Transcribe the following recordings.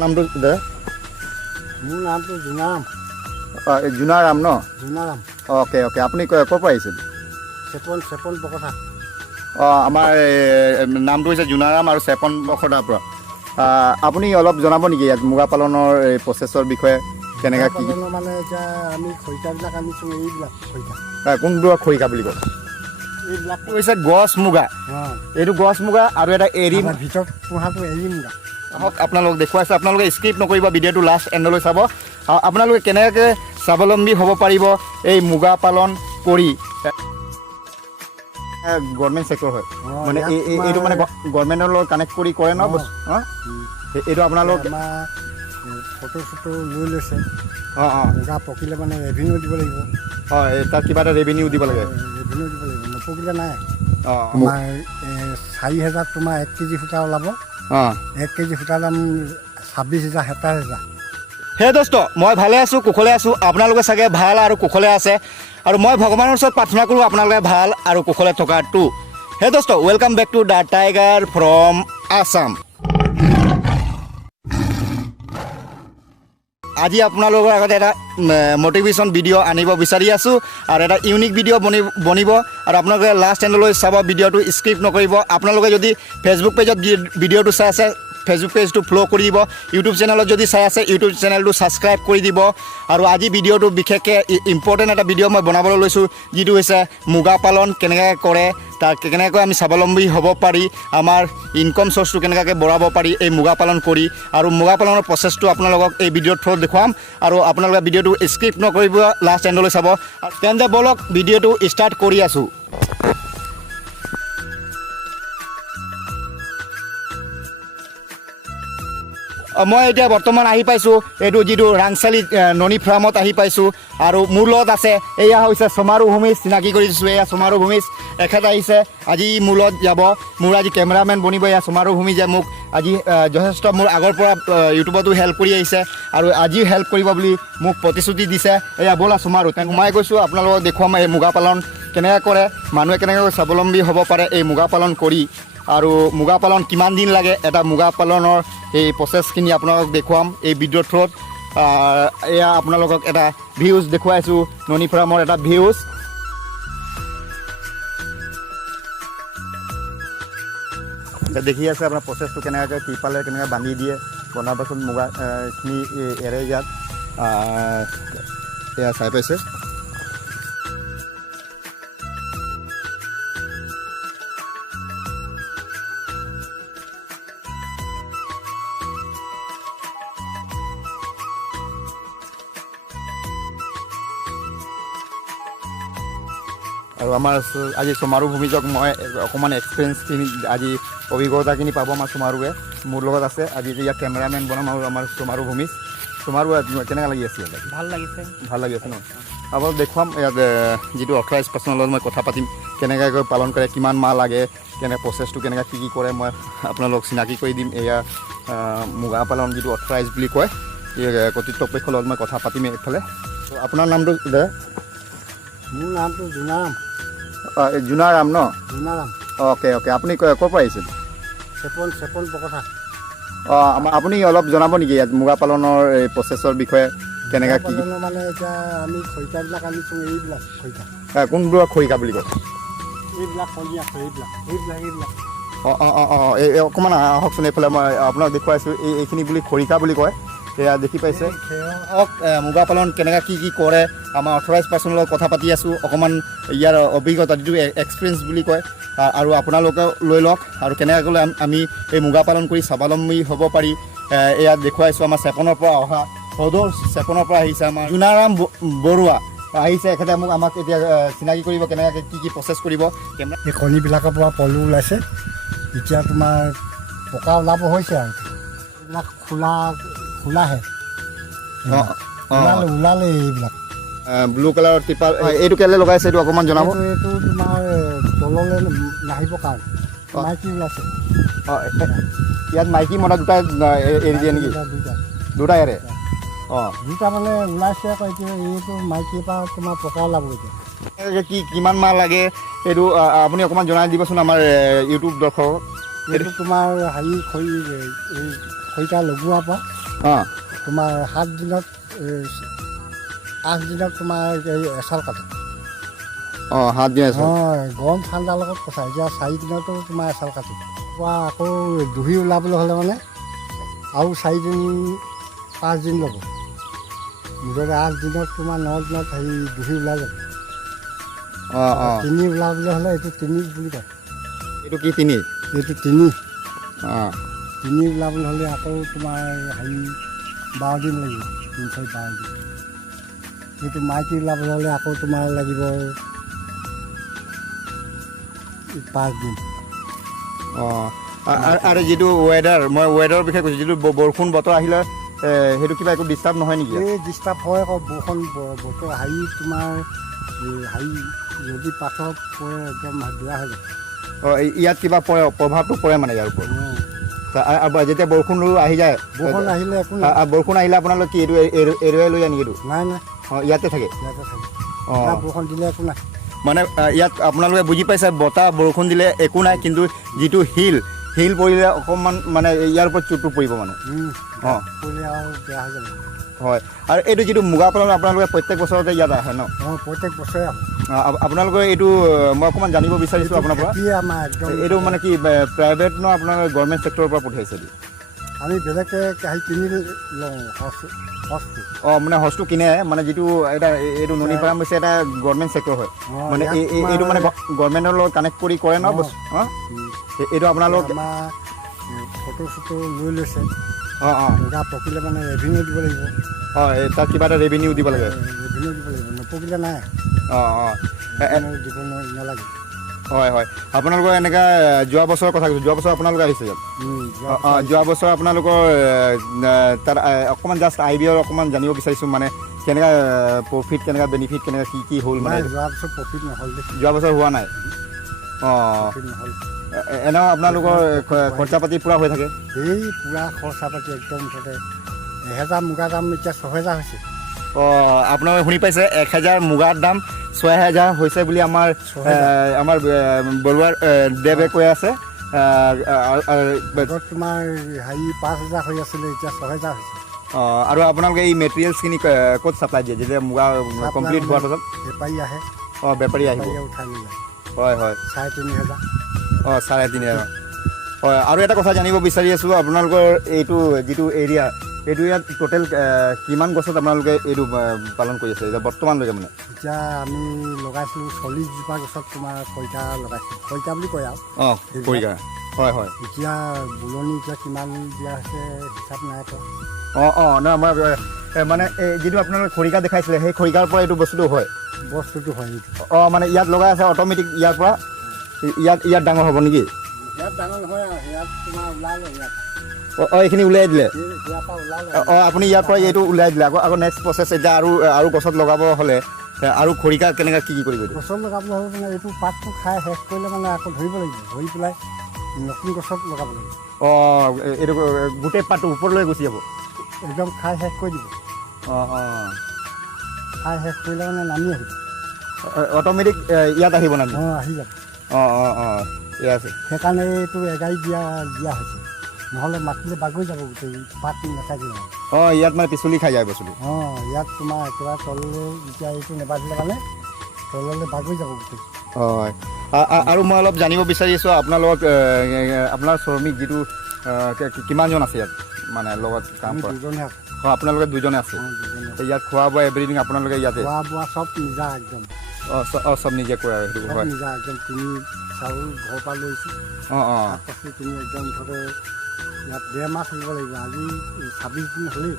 নামটো দাদা? মোৰ নামটো জোনাৰাম। জোনাৰাম ন? জোনাৰাম। অ'কে অ'কে, আপুনি ক'ৰ পৰা আহিছিল? চেপন বকঠা। আমাৰ নামটো হৈছে জোনাৰাম আৰু চেপন বখতাৰ পৰা। আপুনি অলপ জনাব নেকি ইয়াত মুগা পালনৰ এই প্ৰচেছৰ বিষয়ে? কেনেকৈ কি মানে এতিয়া আমি খৰিকাবিলাক আনিছোঁ, এইবিলাক খৰিকা। কোনবোৰ খৰিকা বুলি কয়? এইবিলাক হৈছে গছ মুগা। এইটো গছ মুগা আৰু এটা এৰী ভিতৰত পোহাটো এৰী মুগা। হওক, আপোনালোক দেখুৱাইছে, আপোনালোকে স্কিপ নকৰিব, ভিডিঅ'টো লাষ্ট এণ্ডলৈ চাব। আপোনালোকে কেনেকৈ স্বাৱলম্বী হ'ব পাৰিব এই মুগা পালন কৰি। গভৰ্ণমেণ্ট ছেক্টৰ হয় মানে এইটো মানে গভৰ্ণমেণ্টৰ লগত কানেক্ট কৰি কৰে ন বস্তু? এইটো আপোনালোক ফটো চটো লৈ লৈছে। মুগা পকিলে মানে ৰেভিনিউ দিব লাগিব। হয়, তাত কিবা এটা ৰেভিনিউ দিব লাগে। ৰেভিনিউ দিব লাগিব, নপকিলে নাই। তোমাৰ 4,000 তোমাৰ 1 কেজি সূতা ওলাব। 1 কেজি সূতাৰ দাম 26,000 27,000। হে দোস্ত, মই ভালে আছোঁ, কুশলে আছোঁ। আপোনালোকে চাগে ভাল আৰু কুশলে আছে, আৰু মই ভগৱানৰ ওচৰত প্ৰাৰ্থনা কৰোঁ আপোনালোকে ভাল আৰু কুশলে থকাটো। হে দোস্ত, welcome back to the tiger from Assam. আজি আপোনালোকৰ আগতে এটা মটিভেশ্যন ভিডিঅ' আনিব বিচাৰি আছোঁ, আৰু এটা ইউনিক ভিডিঅ' বনিব, আৰু আপোনালোকে লাষ্ট এণ্ডলৈ চাব, ভিডিঅ'টো স্কিপ নকৰিব। আপোনালোকে যদি ফেচবুক পেজত ভিডিঅ'টো চাই আছে, ফেচবুক পেজটো ফ'ল' কৰি দিব। ইউটিউব চেনেলত যদি চাই আছে, ইউটিউব চেনেলটো ছাবস্ক্ৰাইব কৰি দিব। আৰু আজি ভিডিঅ'টো বিশেষকৈ ইম্পৰ্টেণ্ট এটা ভিডিঅ' মই বনাবলৈ লৈছোঁ, যিটো হৈছে মুগা পালন কেনেকৈ কৰে, তাক কেনেকৈ আমি স্বাৱলম্বী হ'ব পাৰি, আমাৰ ইনকম চ'ৰ্চটো কেনেকৈ বঢ়াব পাৰি এই মুগা পালন কৰি। আৰু মুগা পালনৰ প্ৰচেছটো আপোনালোকক এই ভিডিঅ'ৰ থ্ৰুত দেখুৱাম, আৰু আপোনালোকে ভিডিঅ'টো স্কিপ নকৰিব, লাষ্ট এণ্ডলৈ চাব। তেন্তে ব'লক ভিডিঅ'টো ষ্টাৰ্ট কৰি আছোঁ। মই এতিয়া বৰ্তমান আহি পাইছোঁ এইটো যিটো ৰাংচালি ননী ফাৰ্মত আহি পাইছোঁ, আৰু মোৰ লগত আছে এয়া হৈছে চমাৰু ভূমিজ। চিনাকি কৰি দিছোঁ, এয়া চমাৰু ভূমিজ। এখেত আহিছে আজি মোৰ লগত যাব, মোৰ আজি কেমেৰামেন বনিব। এয়া চমাৰু ভূমিজে মোক আজি যথেষ্ট মোৰ আগৰ পৰা ইউটিউবতো হেল্প কৰি আহিছে, আৰু আজিও হেল্প কৰিব বুলি মোক প্ৰতিশ্ৰুতি দিছে। এয়া ব'লা চমাৰু, তেওঁক সোমাই গৈছোঁ, আপোনালোকক দেখুৱাম এই মুগা পালন কেনেকৈ কৰে, মানুহে কেনেকৈ স্বাৱলম্বী হ'ব পাৰে এই মুগা পালন কৰি, আৰু মুগা পালন কিমান দিন লাগে, এটা মুগা পালনৰ এই প্ৰচেছখিনি আপোনালোকক দেখুৱাম এই ভিডিঅ'ৰ থ্ৰুত। এয়া আপোনালোকক এটা ভিউজ দেখুৱাইছোঁ, ননী ফাৰ্মৰ এটা ভিউজ। দেখি আছে আপোনাৰ প্ৰচেছটো কেনেকৈ টিপালে কেনেকৈ বান্ধি দিয়ে, বন্ধাৰ পাছত মুগাখিনি এৰে ইয়াত। এয়া চাই পাইছে। আৰু আমাৰ আজি চমাৰু ভূমিজক মই অকণমান এক্সপিৰিয়েঞ্চখিনি, আজি অভিজ্ঞতাখিনি পাব আমাৰ চমাৰুৱে। মোৰ লগত আছে আজি ইয়াত কেমেৰামেন বনাম, আৰু আমাৰ চমাৰু ভূমিজ। চমাৰু কেনেকৈ লাগি আছে? ভাল লাগিছে। ভাল লাগি আছে ন? আপোনাক দেখুৱাম ইয়াত যিটো অথৰাইজ পাৰ্চনৰ লগত মই কথা পাতিম, কেনেকৈ পালন কৰে, কিমান মাহ লাগে, কেনে প্ৰচেছটো কেনেকৈ কি কৰে, মই আপোনালোকক চিনাকি কৰি দিম। এয়া মুগা পালন যিটো অথৰাইজ বুলি কয়, এই কৰ্তৃপক্ষৰ লগত মই কথা পাতিম এইফালে। আপোনাৰ নামটো দাদা? মোৰ নামটো জোনাৰাম। জোনাৰাম ন? জোনাৰাম। অ'কে অ'কে, আপুনি ক'ৰ পৰা আহিছিল? চেপন বকঠা। আপুনি অলপ জনাব নেকি ইয়াত মুগা পালনৰ এই প্ৰচেছৰ বিষয়ে? কেনেকৈ কি মানে এতিয়া আমি খৰিকাবিলাক আনিছোঁ, এইবিলাক খৰিকা। কোনবোৰ খৰিকা বুলি কয়? এইবিলাক কলি আছে, এইবিলাক। এই অকণমান আহকচোন এইফালে, মই আপোনাক দেখুৱাইছোঁ। এইখিনি বুলি খৰিকা বুলি কয়। এয়া দেখি পাইছে। মুগা পালন কেনেকৈ কি কৰে, আমাৰ অথৰাইজ পাৰ্চনৰ লগত কথা পাতি আছোঁ, অকণমান ইয়াৰ অভিজ্ঞতা যিটো এক্সপিৰিয়েঞ্চ বুলি কয়, আৰু আপোনালোকে লৈ লওক, আৰু কেনেকৈ গ'লে আমি এই মুগা পালন কৰি স্বাৱলম্বী হ'ব পাৰি। এয়া দেখুৱাইছোঁ। আমাৰ চেপনৰ পৰা অহা সদৌ চেপনৰ পৰা আহিছে আমাৰ জোনাৰাম বৰুৱা আহিছে। এখেতে আমাক এতিয়া চিনাকি কৰিব কেনেকৈ কি প্ৰচেছ কৰিব। এই কণীবিলাকৰ পৰা পলু ওলাইছে, এতিয়া তোমাৰ পকা ওলাব হৈছে, আৰু এইবিলাক খোলাহে ওলালে এইবিলাক। ব্লু কালাৰৰ টিপাল, এইটো কেলৈ লগাইছে এইটো অকণমান জনাব। এইটো তোমাৰ তললৈ নাহিবৰ কাৰণে মাইকী ওলাইছে। ইয়াত মাইকী মতা দুটা এৰি দিয়ে নেকি? দুটা এৰে। দুটা মানে ওলাইছে আকৌ। এতিয়া এইটো মাইকীৰ পৰা তোমাৰ পকা ওলাব। এতিয়া কিমান মাহ লাগে এইটো আপুনি অকণমান জনাই দিবচোন আমাৰ ইউটিউব দৰ্শকক। এইটো তোমাৰ হেৰি খৰিকা লগোৱাৰ পৰা অঁ তোমাৰ 7 দিনত 8 দিনত তোমাৰ এই এচাল কাটে অঁ 7 দিন আছে গৰম ঠাণ্ডাৰ লগত কথা এতিয়া 4 দিনতো তোমাৰ এচাল কাটে পৰা আকৌ দুহি ওলাবলৈ হ'লে মানে আৰু 4 দিন 5 দিন ল'ব মুঠতে 8 দিনত তোমাৰ 9 দিনত হেৰি দুহি ওলাই যাব অঁ অঁ 3 ওলাবলৈ হ'লে এইটো 3 বুলি কয় এইটো কি 3 এইটো 3 অঁ 3 ওলাবলৈ হ'লে আকৌ তোমাৰ হেৰি 12 দিন লাগিব 3-12 দিন এইটো মাইকী ওলাবলৈ হ'লে আকৌ তোমাৰ লাগিব 5 দিন অঁ আৰু যিটো ৱেডাৰ মই ৱেডাৰৰ বিষয়ে কৈছোঁ যিটো বৰষুণ বতৰ আহিলে সেইটো কিবা একো ডিষ্টাৰ্ব নহয় নেকি এই ডিষ্টাৰ্ব হয় আকৌ বৰষুণ বতৰ হেৰি তোমাৰ হেৰি যদি পাছত পৰে একদম বেয়া হৈ যায় অঁ ইয়াত কিবা পৰে প্ৰভাৱটো পৰে মানে ইয়াৰ ওপৰত যেতিয়া বৰষুণ আহি যায় বৰষুণ আহিলে একো বৰষুণ আহিলে আপোনালোকে কি এইটো এৰুৱাই লৈ যায় নেকি এইটো নাই নাই অঁ ইয়াতে থাকে অঁ বৰষুণ দিলে একো নাই মানে ইয়াত আপোনালোকে বুজি পাইছে বতাহ বৰষুণ দিলে একো নাই কিন্তু যিটো শিল পৰিলে অকণমান মানে ইয়াৰ ওপৰত চুটটো পৰিব মানে অঁ পৰিলে আৰু বেয়া হৈ যাব হয় আৰু এইটো যিটো মুগা পালন আপোনালোকে প্ৰত্যেক বছৰতে ইয়াত আহে ন অঁ প্ৰত্যেক বছৰে আপোনালোকে এইটো মই অকণমান জানিব বিচাৰিছোঁ আপোনাৰ পৰা আমাৰ একদম এইটো মানে কি প্ৰাইভেট ন আপোনালোকে গভৰ্ণমেণ্ট ছেক্টৰৰ পৰা পঠিয়াইছে আমি বেলেগকৈ হেৰি কিনি লওঁ হজটো অঁ মানে হজটো কিনে মানে যিটো এটা এইটো নুনি ফাৰ্ম হৈছে এটা গভৰ্ণমেণ্ট ছেক্টৰ হয় মানে এইটো মানে গভৰ্ণমেণ্টৰ লগত কানেক্ট কৰি কৰে ন অঁ এইটো আপোনালোক আমাৰ ফটো চটো লৈ লৈছে অঁ অঁ মুগা পকিলে মানে ৰেভিনিউ দিব লাগিব অঁ তাত কিবা এটা ৰেভিনিউ দিব লাগে ৰেভিনিউ দিব লাগিব নপকিলে নাই অঁ অঁ দিব নালাগে হয় হয় আপোনালোকৰ এনেকুৱা যোৱা বছৰৰ কথা কৈছোঁ যোৱা বছৰ আপোনালোকে আহিছে ইয়াত অঁ যোৱা বছৰ আপোনালোকৰ তাত অকণমান জাষ্ট আইডিয়া অকণমান জানিব বিচাৰিছোঁ মানে কেনেকুৱা প্ৰফিট কেনেকুৱা বেনিফিট কেনেকুৱা কি হ'ল মানে যোৱা বছৰ প্ৰফিট নহ'ল যোৱা বছৰ হোৱা নাই অঁ নহ'ল এনেও আপোনালোকৰ খৰচা পাতি পূৰা হৈ থাকে এই পূৰা খৰচা পাতি একদম মুঠতে 1000 মুগাৰ দাম এতিয়া 6000 হৈছে অঁ আপোনালোকে শুনি পাইছে 1000 মুগাৰ দাম 6000 হৈছে বুলি আমাৰ বৰুৱাৰ দেৱে কৈ আছে তোমাৰ হেৰি 5000 হৈ আছিলে এতিয়া 6000 হৈছে অঁ আৰু আপোনালোকে এই মেটেৰিয়েলছখিনি ক'ত ছাপ্লাই দিয়ে যেতিয়া মুগা কমপ্লিট হোৱাৰ পাছত বেপাৰী আহে অঁ বেপাৰী আহিব উঠাই লৈ যায় হয় হয় 3500 অঁ 3500 হয় আৰু এটা কথা জানিব বিচাৰি আছোঁ আপোনালোকৰ এইটো যিটো এৰিয়া এইটো ইয়াত টোটেল কিমান গছত আপোনালোকে এইটো পালন কৰি আছে এতিয়া বৰ্তমানলৈকে মানে এতিয়া আমি লগাইছিলোঁ 40 জোপা গছত তোমাৰ খৰিকা লগাইছিলোঁ খৰিকা বুলি কয় আৰু অঁ খৰিকা হয় হয় এতিয়া বুলনি এতিয়া কিমান দিয়া হৈছে হিচাপ নাই কৰা অঁ অঁ নহয় মই মানে যিটো আপোনালোকে খৰিকা দেখাইছিলে সেই খৰিকাৰ পৰা এইটো বস্তুটো হয় অঁ মানে ইয়াত লগাই আছে অট'মেটিক ইয়াৰ পৰা ইয়াত ডাঙৰ হ'ব নেকি ইয়াত ডাঙৰ নহয় ইয়াত তোমাৰ ওলালে ইয়াত অঁ এইখিনি উলিয়াই দিলে ইয়াৰ পৰা ওলালে অঁ আপুনি ইয়াৰ পৰা এইটো উলিয়াই দিলে আকৌ নেক্সট প্ৰচেছ এতিয়া আৰু গছত লগাব হ'লে আৰু খৰিকা কেনেকৈ কি কৰিব এইটো গছত লগাবলৈ হ'লে মানে এইটো পাতটো খাই শেষ কৰিলে মানে আকৌ ধৰিব লাগিব ধৰি পেলাই নতুন গছত লগাব লাগিব অঁ এইটো গোটেই পাতটো ওপৰলৈ গুচি যাব একদম খাই শেষ কৰি দিব অঁ অঁ খাই শেষ কৰিলে মানে নামি আহিব অট'মেটিক ইয়াত আহিব নামি অঁ আহি যাব অঁ অঁ অঁ এয়া আছে সেইকাৰণে এইটো এগাড়ী দিয়া হৈছে নহ'লে মাটিলে বাগৰি যাব গোটেই পাত নাথাকিলে অঁ ইয়াত মানে পিছলি খাই যায় বস্তুটো অঁ ইয়াত তোমাৰ একেবাৰে তললৈ এতিয়া এইটো নেবাঢ়িলে মানে তললৈ বাগৰি যাব গোটেই হয় আৰু মই অলপ জানিব বিচাৰি আছোঁ আপোনালোকক আপোনাৰ শ্ৰমিক যিটো কিমানজন আছে ইয়াত মানে লগত কাম কৰা দুজনে আছে অঁ আপোনালোকে দুজনে আছে ইয়াত খোৱা বোৱা এভৰিথিং আপোনালোকে ইয়াতে খোৱা বোৱা চব নিজা একদম অঁ চব নিজে কৰে আৰু সেইটো হয় নিজা একদম কিনি চাউল ঘৰৰ পৰা লৈছোঁ অঁ অঁ শাক পাচলি কিনি একদম মুঠতে ইয়াত 1.5 মাহ থাকিব লাগিব আজি 26 দিন হ'লেই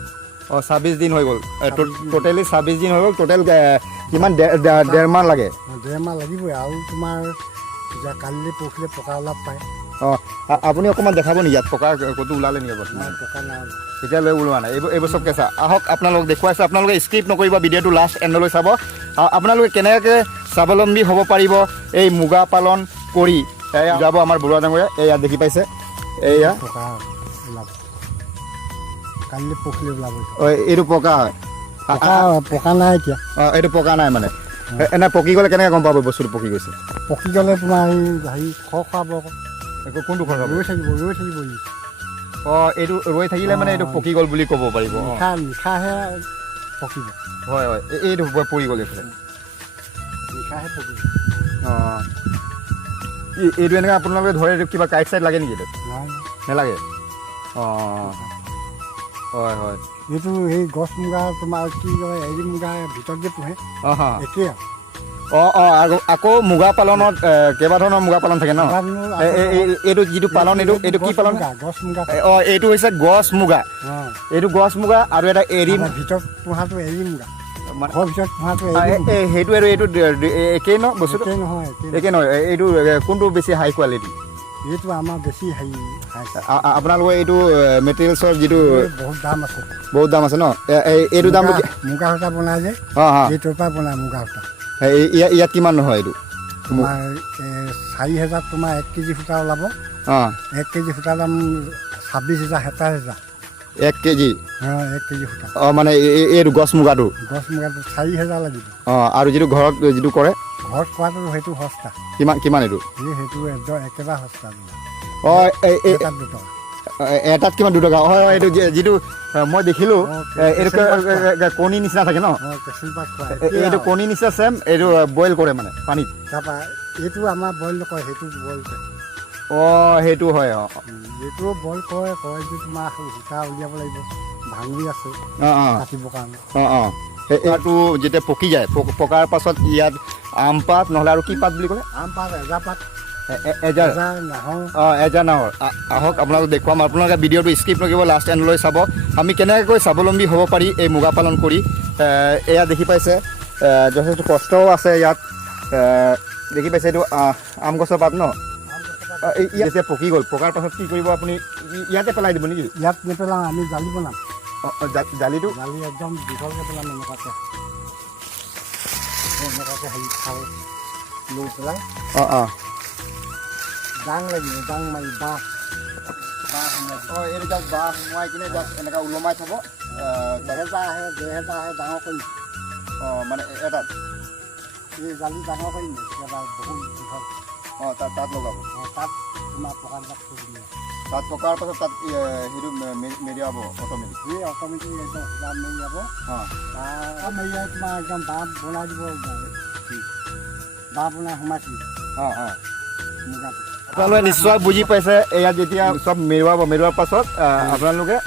অঁ 26 দিন হৈ গ'ল টোটেলি 26 দিন হৈ গ'ল টোটেল কিমান 1.5 মাহ লাগে 1.5 মাহ লাগিবই আৰু তোমাৰ এতিয়া কালিলৈ পৰহিলৈ পকা অলপ পায় অঁ আপুনি অকণমান দেখাব নেকি ইয়াত পকা ক'তো ওলালে নেকি নাই পকা নাই এতিয়ালৈ ওলোৱা নাই এইবোৰ চব কেঁচা আহক আপোনালোকক দেখুৱাইছে আপোনালোকে স্কিপ নকৰিব ভিডিঅ'টো লাষ্ট এণ্ডলৈ চাব আপোনালোকে কেনেকৈ স্বাৱলম্বী হ'ব পাৰিব এই মুগা পালন কৰি যাব আমাৰ বৰুৱা ডাঙৰীয়া এয়া দেখি পাইছে এয়া পকা ওলাব কালিলৈ পৰহিলৈ ওলাব এইটো পকা হয় পকা নাই এতিয়া অঁ এইটো পকা নাই মানে এনে পকি গ'লে কেনেকৈ গম পাব বস্তুটো পকি গৈছে পকি গ'লে তোমাৰ হেৰি খৰ খুৱাব আকৌ কোনটো খৰ ৰৈ থাকিব অঁ এইটো ৰৈ থাকিলে মানে এইটো পকি গ'ল বুলি ক'ব পাৰিব অঁ নিশাহে পকিব হয় হয় এইটো পৰি গ'ল এইফালে নিশাহে পকিব অঁ এইটো এনেকৈ আপোনালোকে ধৰে এইটো কিবা কাইট চাইট লাগে নেকি এইটো নাই নালাগে অঁ হয় হয় এইটো সেই গছ মুগা তোমাৰ কি কয় এৰী মুগা ভিতৰত যে পোহে অঁ অঁ একেই অঁ অঁ আকৌ মুগা পালনত কেইবা ধৰণৰ মুগা পালন থাকে ন এইটো যিটো পালন এইটো কি পালন গছ মুগা অঁ এইটো হৈছে গছ মুগা এইটো গছ মুগা আৰু এটা এৰী ভিতৰত পোহাটো এৰী মুগা মানে ভিতৰত পোহাটো সেইটো আৰু এইটো একেই ন বস্তুটো নহয় একেই নহয় এইটো কোনটো বেছি হাই কোৱালিটি এইটো আমাৰ বেছি হেৰি আপোনালোকৰ এইটো মেটেৰিয়েলছৰ যিটো বহুত দাম আছে ন এইটো দাম মুগা সূতা বনাই যে অঁ অঁ এইটোৰ পৰা বনাই মুগা সূতা ইয়াত কিমান নহয় এইটো তোমাৰ 4,000 তোমাৰ 1 কেজি সূতা ওলাব অঁ 1 কেজি সূতাৰ দাম 26,000 27,000 1 কেজি 1 কেজি সূতা অঁ মানে এইটো গছ মুগাটো 4,000 লাগিব অঁ আৰু যিটো ঘৰত যিটো কৰে ঘৰত কৰাটো সেইটো সস্তা কিমান এইটো সেইটো একদম একেবাৰে সস্তা অঁ এটাত 2 টকা এটাত কিমান 2 টকা হয় হয় এইটো যিটো মই দেখিলোঁ এইটো কণী নিচিনা থাকে ন এইটো কণী নিচিনা চেম এইটো বইল কৰে মানে পানীত তাৰপৰা এইটো আমাৰ বইল নকৰে সেইটো বইল কৰে অঁ সেইটো হয় অঁ এইটো বইল কয় যে তোমাৰ সূতা উলিয়াব লাগিব ভাঙি আছে অঁ অঁ কাটিবৰ কাৰণে অঁ অঁ এইটো যেতিয়া পকি যায় পকাৰ পাছত ইয়াত আম পাত নহ'লে আৰু কি পাত বুলি ক'লে আম পাত এজা পাত এজাৰ নাহৰ অঁ এজাৰ নাহৰ আহক আপোনালোক দেখুৱাম আপোনালোকে ভিডিঅ'টো স্কিপ নকৰিব লাষ্ট এণ্ডলৈ চাব আমি কেনেকৈ স্বাৱলম্বী হ'ব পাৰি এই মুগা পালন কৰি এয়া দেখি পাইছে যথেষ্ট কষ্টও আছে ইয়াত দেখি পাইছে এইটো আম গছৰ পাত ন ইয়াত যেতিয়া পকি গ'ল পকাৰ পাছত কি কৰিব আপুনি ইয়াতে পেলাই দিব নেকি ইয়াত নেপেলাওঁ আমি জালি বনাম জালিটো জালি একদম দীঘলকৈ পেলাম এনেকুৱাকৈ হেৰি খাল লৈ পেলাই অঁ অঁ জাং লাগিব জাং মাৰি বাঁহ অঁ এইটো জাষ্ট বাঁহ সোমোৱাই কিনে জাষ্ট এনেকৈ ওলমাই থ'ব 1,000 আহে 1,500 আহে ডাঙৰ কৰিম অঁ মানে এটাত এই জালি ডাঙৰ কৰিম একেবাৰে বহুত দীঘল অঁ তাত লগাব তাত তোমাৰ পকাবিলাক থৈ দিম তাত পকাৰ পাছত তাত সেইটো মেৰিয়াব অট'মেটিক এই অট'মেটিক একদম সূতা মেৰিয়াব অঁ মেৰিয়াই তোমাৰ একদম বাঁহ বনাই দিব বাঁহ বনাই সোমাই দিম অঁ অঁ মুগাটো আপোনালোকে নিশ্চয় বুজি পাইছে ইয়াত যেতিয়া চব মেৰুৱাৰ পাছত আপোনালোকে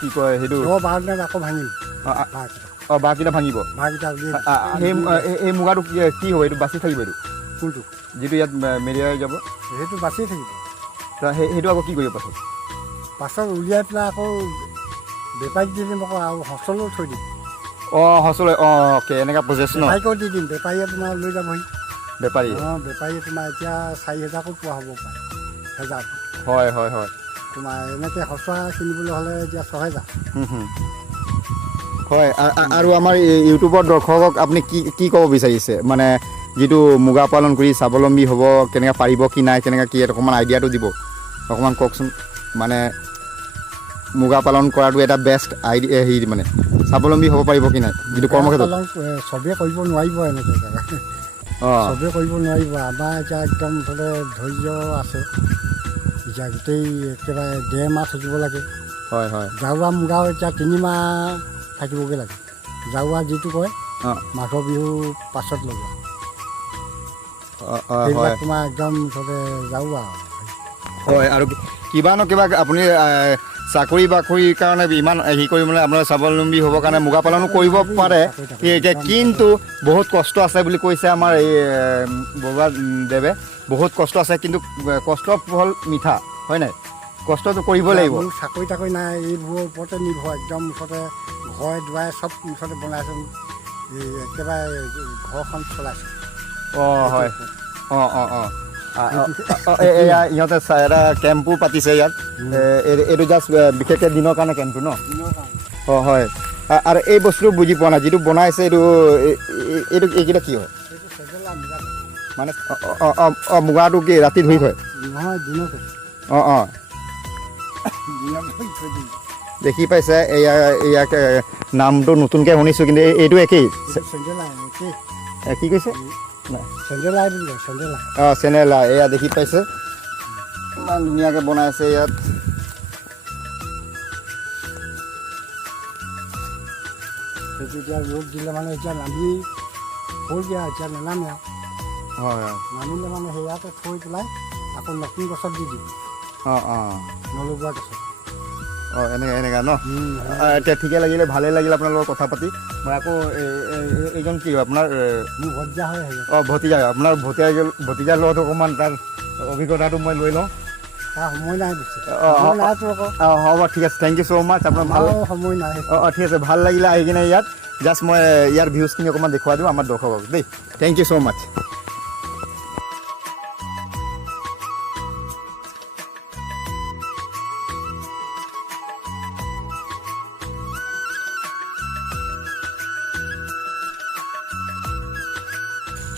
কি কয় সেইটো 10-12 দিনত আকৌ ভাঙিম অঁ বাঁহকেইটা ভাঙিব বাঁহকেইটা এই মুগাটো কি হ'ব এইটো বাচি থাকিব এইটো কোনটো যিটো ইয়াত মেৰিয়াই যাব সেইটো বাচিয়ে থাকিব সেইটো আকৌ কি কৰিব পাছত উলিয়াই পেলাই আকৌ বেপাৰীক দি দিম আকৌ আৰু হচলৈও থৈ দিম অঁ হচলৈ অঁ অ'কে এনেকুৱা প্ৰচেছ ন বেপাৰীকো দি দিম বেপাৰীয়ে তোমাৰ লৈ যাবহি বেপাৰী অঁ বেপাৰীয়ে তোমাৰ এতিয়া 4,000কো পোৱা হ'ব পাৰে 1,000 হয় হয় হয় তোমাৰ এনেকৈ সঁচা কিনিবলৈ হ'লে এতিয়া 6,000 হয় আৰু আমাৰ ইউটিউবৰ দৰ্শকক আপুনি কি ক'ব বিচাৰিছে মানে যিটো মুগা পালন কৰি স্বাৱলম্বী হ'ব কেনেকৈ পাৰিব কি নাই কেনেকৈ কি অকণমান আইডিয়াটো দিব অকণমান কওকচোন মানে মুগা পালন কৰাটো এটা বেষ্ট আইডিয়া হেৰি মানে স্বাৱলম্বী হ'ব পাৰিব কি নাই যিটো কৰ্মক্ষেত্ৰত চবেই কৰিব নোৱাৰিব এনেকৈ অঁ চবেই কৰিব নোৱাৰিব আমাৰ এতিয়া একদম মুঠতে ধৈৰ্য আছে এতিয়া গোটেই একেবাৰে 1.5 মাহ থাকিব লাগে হয় হয় জাৰুৱা মুগাও এতিয়া 3 মাহ থাকিবগৈ লাগে জাৰুৱা যিটো কয় অঁ মাঘৰ বিহুৰ পাছত লগোৱা হয় সেইবিলাক তোমাৰ একদম মুঠতে জাৰুৱা হয় আৰু কিবা ন কিবা আপুনি চাকৰি বাকৰিৰ কাৰণে ইমান হেৰি কৰি মানে আপোনাৰ স্বাৱলম্বী হ'বৰ কাৰণে মুগা পালনো কৰিব পাৰে কিন্তু বহুত কষ্ট আছে বুলি কৈছে আমাৰ এই বৰুৱা দেৱে বহুত কষ্ট আছে কিন্তু কষ্টৰ ফল মিঠা হয় নাই কষ্টটো কৰিব লাগিব চাকৰি তাকৰি নাই এইবোৰৰ ওপৰতে নিৰ্ভৰ একদম মুঠতে ঘৰে দুৱাৰে চব মুঠতে বনাইছোঁ এই একেবাৰে ঘৰখন চলাইছোঁ অঁ হয় অঁ অঁ অঁ এয়া ইহঁতে এটা কেম্পো পাতিছে ইয়াত এইটো জাষ্ট বিশেষকৈ দিনৰ কাৰণে কেম্পটো ন অঁ হয় আৰু এই বস্তুটো বুজি পোৱা নাই যিটো বনাইছে এইকেইটা কি হয় মানে অঁ মুগাটো কি ৰাতি ধুই থয় নহয় দিনতে অঁ অঁ দেখি পাইছে ইয়াক নামটো নতুনকৈ শুনিছোঁ কিন্তু এইটো একেই কি কৈছে অঁ চেনেলাই এয়া দেখি পাইছে ইমান ধুনীয়াকৈ বনাইছে ইয়াত সেইটো এতিয়া ৰ'দ দিলে মানে এতিয়া নামি হ'লগৈ আৰু এতিয়া নেনামে আৰু হয় হয় নামিলে মানে সেয়াতে থৈ পেলাই আকৌ নতুন গছত দি দিম অঁ অঁ নলগোৱা গছত অঁ এনেকুৱা ন এতিয়া ঠিকে লাগিলে ভালেই লাগিলে আপোনাৰ লগত কথা পাতি মই আকৌ এইজন কি হয় আপোনাৰ মোৰ ভজ্জা হৈ আহিব অঁ ভতিজা আপোনাৰ ভতিজাৰ লগত অকণমান তাৰ অভিজ্ঞতাটো মই লৈ লওঁ তাৰ সময় নাই বেছি অঁ সময় নাই তোৰ আকৌ অঁ হ'ব ঠিক আছে থেংক ইউ ছ' মাছ আপোনাৰ ভাল আমাৰো সময় নাই অঁ ঠিক আছে ভাল লাগিলে আহি কিনে ইয়াত জাষ্ট মই ইয়াৰ ভিউজখিনি অকণমান দেখুৱাই দিওঁ আমাৰ দৰ্শকক দেই থেংক ইউ ছ' মাছ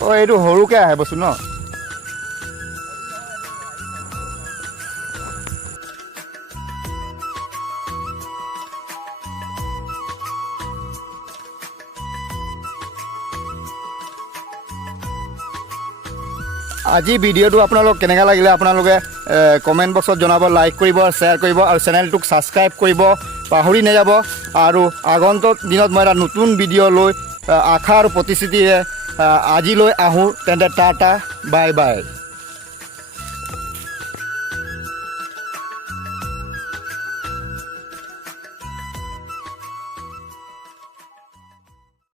অঁ এইটো সৰুকৈ আহে বস্তু ন আজি ভিডিঅ'টো আপোনালোক কেনেকুৱা লাগিলে আপোনালোকে কমেণ্ট বক্সত জনাব লাইক কৰিব শ্বেয়াৰ কৰিব আৰু চেনেলটোক ছাবস্ক্ৰাইব কৰিব পাহৰি নাযাব আৰু আগন্তুক দিনত মই এটা নতুন ভিডিঅ' লৈ আশা আৰু প্ৰতিশ্ৰুতিৰে আজিলৈ আহোঁ তেন্তে টাটা বাই বাই